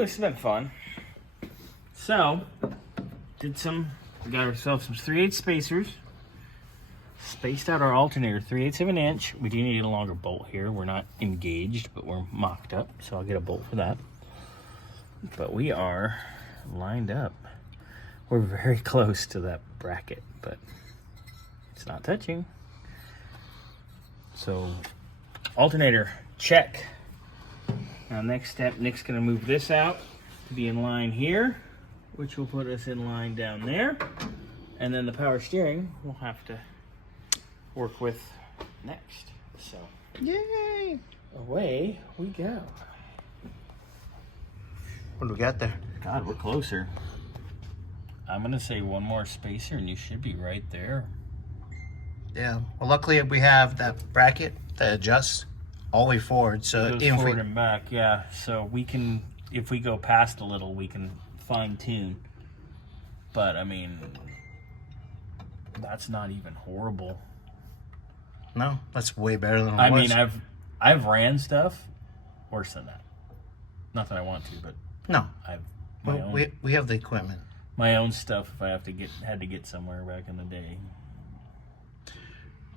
this has been fun. So, we got ourselves some 3/8 spacers. Spaced out our alternator 3/8 of an inch. We do need a longer bolt here. We're not engaged, but we're mocked up, so I'll get a bolt for that. But we are lined up. We're very close to that bracket, but it's not touching. So, alternator, check. Now, next step, Nick's gonna move this out to be in line here, which will put us in line down there. And then the power steering we'll have to work with next. So, yay! Away we go. What do we got there? God, we're closer. I'm gonna say one more spacer and you should be right there. Yeah. Well, luckily we have that bracket that adjusts all the way forward. So It goes forward and back, yeah. So we can, if we go past a little, we can fine tune. But I mean, that's not even horrible. No, that's way better than it I was. mean, I've ran stuff worse than that. Not that I want to, but no. I've We have the equipment. my own stuff if I had to get somewhere back in the day.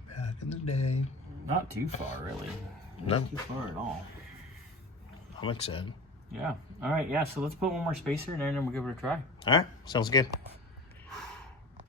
Back in the day. Not too far, really. Not too far at all. I'm excited. Yeah. All right. Yeah. So let's put one more spacer in there and then we'll give it a try. All right. Sounds good.